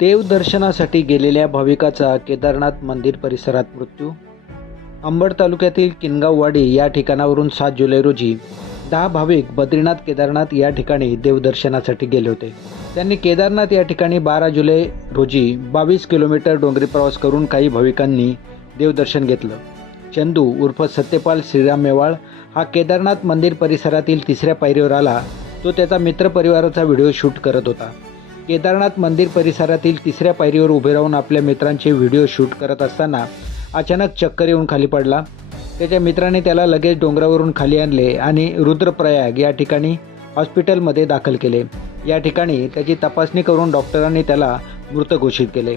देवदर्शनासाठी गेलेल्या भाविकाचा केदारनाथ मंदिर परिसरात मृत्यू. अंबड तालुक्यातील किनगाववाडी या ठिकाणावरून सात जुलै रोजी दहा भाविक बद्रीनाथ केदारनाथ या ठिकाणी देवदर्शनासाठी गेले होते. त्यांनी केदारनाथ या ठिकाणी बारा जुलै रोजी बावीस किलोमीटर डोंगरी प्रवास करून काही भाविकांनी देवदर्शन घेतलं. चंदू उर्फ सत्यपाल श्रीराम मेवाळ हा केदारनाथ मंदिर परिसरातील तिसऱ्या पायरीवर आला. तो त्याचा मित्रपरिवाराचा व्हिडिओ शूट करत होता. केदारनाथ मंदिर परिसरातील तिसऱ्या पायरीवर उभे राहून आपल्या मित्रांचे व्हिडिओ शूट करत असताना अचानक चक्कर येऊन खाली पडला. त्याच्या मित्राने त्याला लगेच डोंगरावरून खाली आणले आणि रुद्रप्रयाग या ठिकाणी हॉस्पिटलमध्ये दाखल केले. या ठिकाणी त्याची तपासणी करून डॉक्टरांनी त्याला मृत घोषित केले.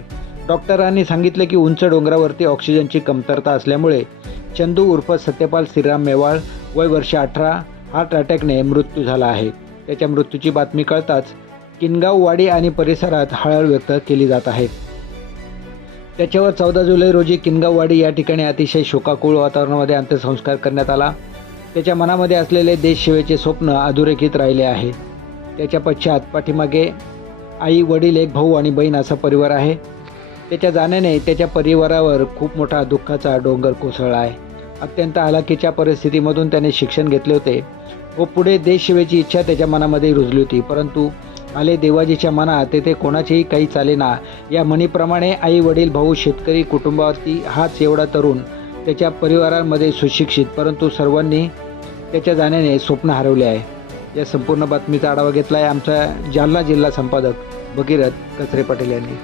डॉक्टरांनी सांगितले की उंच डोंगरावरती ऑक्सिजनची कमतरता असल्यामुळे चंदू उर्फ सत्यपाल श्रीराम मेवाळ वय वर्ष अठरा हार्ट अटॅकने मृत्यू झाला आहे. त्याच्या मृत्यूची बातमी कळताच किनगाववाडी आणि परिसरात हळहळ व्यक्त केली जात आहे. त्याच्यावर चौदा जुलै रोजी किनगाववाडी या ठिकाणी अतिशय शोकाकुळ वातावरणामध्ये अंत्यसंस्कार करण्यात आला. त्याच्या मनामध्ये असलेले देशसेवेचे स्वप्न अधोरेखित राहिले आहे. त्याच्या पश्चात पाठीमागे आई वडील एक भाऊ आणि बहीण असा परिवार आहे. त्याच्या जाण्याने त्याच्या परिवारावर खूप मोठा दुःखाचा डोंगर कोसळला आहे. अत्यंत हलाखीच्या परिस्थितीमधून त्याने शिक्षण घेतले होते व पुढे देशसेवेची इच्छा त्याच्या मनामध्ये रुजली होती. परंतु आले देवाजीच्या मनात तेथे कोणाचेही काही चालेना या म्हणीप्रमाणे आई वडील भाऊ शेतकरी कुटुंबावरती हाच एवढा तरुण त्याच्या परिवारामध्ये सुशिक्षित परंतु सर्वांनी त्याच्या जाण्याने स्वप्न हरवले आहे. या संपूर्ण बातमीचा आढावा घेतला आहे आमचा जालना जिल्हा संपादक भगीरथ कचरे पाटील यांनी.